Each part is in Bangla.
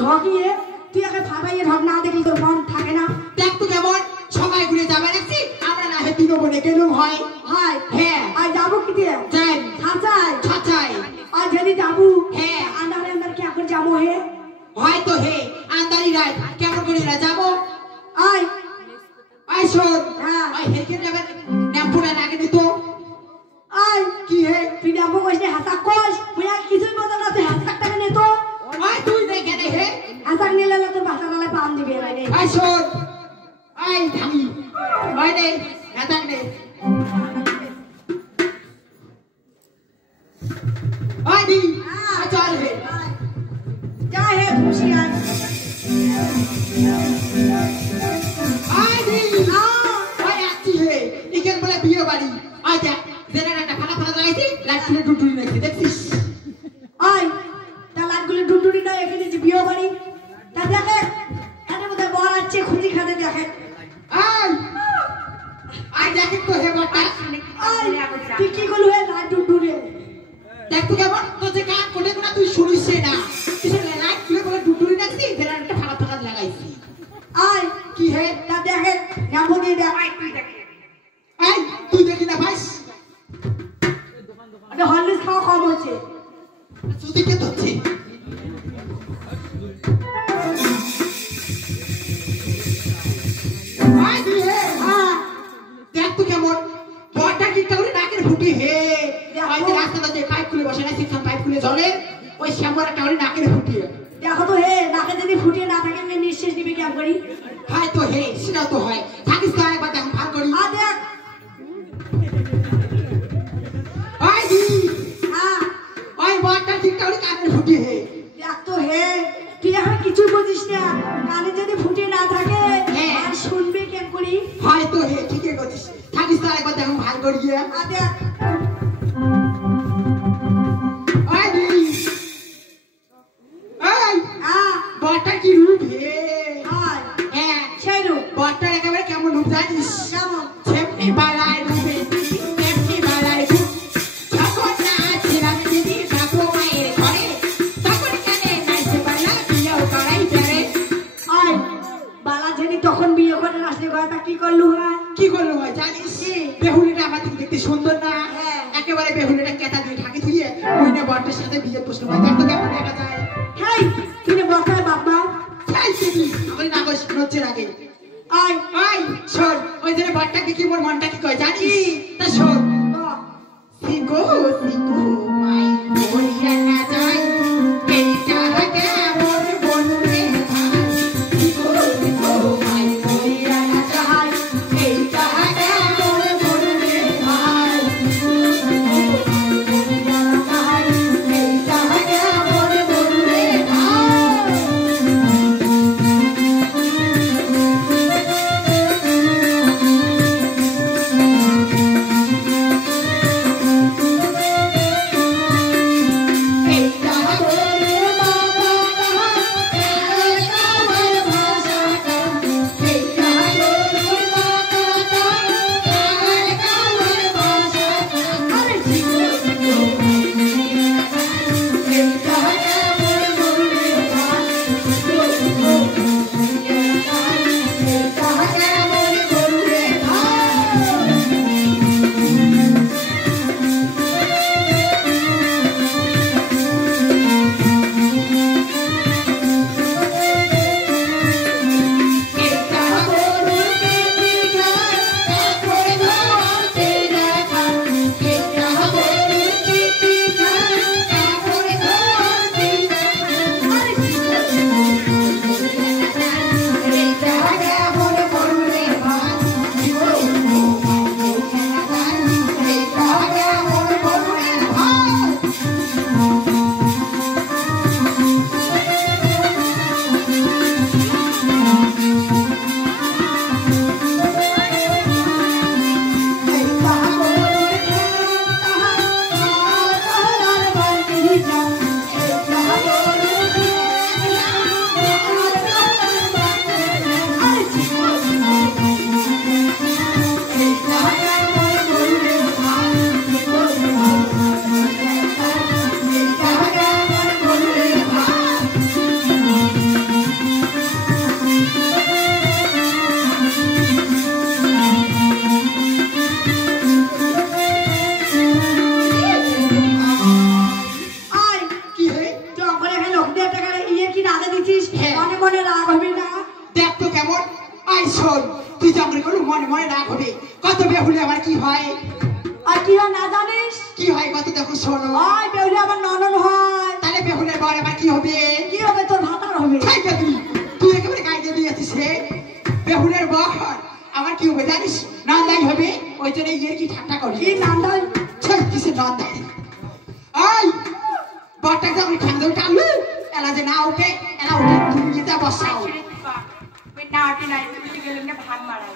ঢকিয়ে তুই আগে ফাটাইয়ে ঢক না দেখলি তোর মন থাকে না। দেখ তো কেমন সবাই ঘুরে যাবে দেখছি আমরা না হে তিনো বনে গেলুম হয় হয় হ্যাঁ আর যাবো কি দিয়ে যাই ছাচাই ছাচাই আর যদি যাবো হ্যাঁ আন্দারে আন্দার কি এখন যাবো হে হয়তো হে আন্দারি রাত কেমন করে যাবো আয় আয় শোন হ্যাঁ আয় হেরকে যাবে নেমপুরা লাগে নি তো আয় কি হে তুই নেমপু কইস নে হাসা কইস মুই আর কিছুই বলতে না তুই হাসাক টাকা নে তো আয় তুই দেখে দে হে হাসাক নিলে তোর বাসা নালে পাম দিবি না রে আয় শোন আয় ধামি আয় নে হাতাক নে আয় দি আয় চল হে যা হে খুশি আয় আয় দি আয় আছি হে ইকেন বলে বিয়ে বাড়ি আয় দেখ জেনারেটরটা ফাটা ফাটা লাগাইছি লাইট খুলে টুটুরি নাকি দেখছিস আয় তা লাটগুলো ডুডুরি না এখানে যে বিয়ে বাড়ি তা দেখে এর মধ্যে বল আছে খুঁজি খাতে দেখে আয় আয় দেখি তো হে বটা আয় তুই কি করলু হে লাট ডুডুরি দেখ তো কেমন তো যে কান কোনে কোনা তুই শুনিস না কিছু লাইট খুলে বলে টুটুরি নাকি জেনারেটরটা ফাটা ফাটা লাগাইছি আয় কি হে তা দেখে নামো দিয়ে দেখ আয় তুই দেখি না ভাইস এটা হলুদ খাওয়া কম হচ্ছে তুই কে ধরছি আয় দি হে হ্যাঁ দেখ তো কেমন বড়টা কি টাউরে নাকের ফুটি হে আয় যে রাস্তাতে যে পাইপ খুলে বসে না সিস্টেম পাইপ খুলে জলে ওই শ্যামরা টাউরে নাকের ফুটি দেখো তো হে নাকে যদি ফুটিয়ে না থাকে নিঃশ্বাস নিবে কেমন করি হয় তো হে সেটাও তো হয় থাকিস তো একবার দেখো ভাগ করি আ দেখ আয় দি হ্যাঁ ওই বড়টা ঠিক টাউরে কানের ফুটি হে দেখ তো হে তুই এখন কিছু বুঝিস না কানে যদি ফুটে না থাকে আর শুনবে কেন করি হয় তো হে ঠিকই করছিস থাকিস তো একবার দেখো ভাগ করি আ দেখ আয় দি আয় হ্যাঁ বড়টা কি রূপ হে আয় হ্যাঁ সেই রূপ বড়টার একেবারে কেমন রূপ জানিস কেমন ছেপনি বালায় রূপে ছেপনি বালায় রূপ যখন না ছিলাম দিদি ঠাকুর মায়ের ঘরে তখন কানে নাইতে পারলা বিয়েও করাই পারে আয় বালা জেনি তখন বিয়ে করে আসলে গয়টা কি করলু হ্যাঁ কি করলো হয় জানিস বেহুলিটা আমার থেকে দেখতে সুন্দর না হ্যাঁ। একেবারে বেহুলিটা কেতা দিয়ে ঢাকি ধুয়ে ওইনে বড়টার সাথে বিয়ে প্রশ্ন হয় দেখতো কেমন দেখা যায় হেই তুই নে বসায় বাবা চাই চিনি আমার না কই নচ্ছে আগে আয় আয় শোন ওই যে বড়টাকে কি মোর মনটা কি কয় জানিস তা শোন সিগো সিগো মাই বলিয়া না যাই এইটা হাতে মোর বনুরে ভাই সিগো সিগো মাই বলিয়া না যাই এইটা হাতে মোর বনুরে ভাই সিগো সিগো মাই বলিয়া না যাই এইটা হাতে মোর বনুরে ভাই কত বেহুলে আবার কি হয়? আর কি হয় না জানিস? কি হয় কত দেখো শোনো। ওই বেহুলে আমার ননদ হয়। তাহলে বেহুলের বর আবার কি হবে? কি হবে? তোর ভাতার হবে। খাই গে তুই একেবারে গাইতে দিয়েছিস রে। বেহুলের বর আমার কি হবে জানিস? নান্দাই হবে। ওই জন্য ইয়ের কি ঠাট্টা করি। কি নান্দাই? ছয় কিসে নান্দাই? এই বরটাকে আমি খান দেবো টানলু। এলা যে না ওঠে, এলা ওঠে তুমি যেটা বসাও। না ওঠে নাই, তুমি গেলে না ভাত মারাই।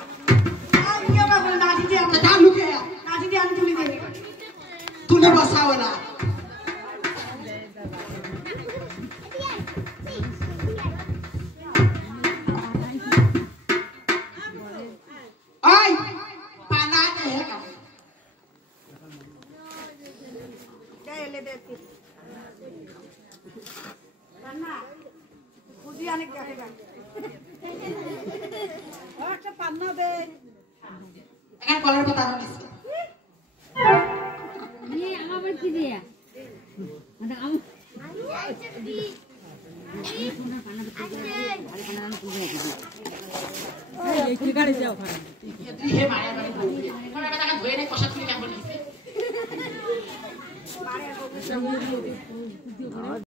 কি হবে বলে নাটি দিয়ে আমি টানলুকে নাটি দিয়ে আমি তুলি দেই। তুলে বসাও না। ওই পানা দে কাম এলে দেখি রান্না খুদি অনেক দেখে গেল একটা পান্না দে এখন কলার কথা নিছে ये आवाज की दिया मतलब हम ये गाड़ी जाओ खाना ये माया गाड़ी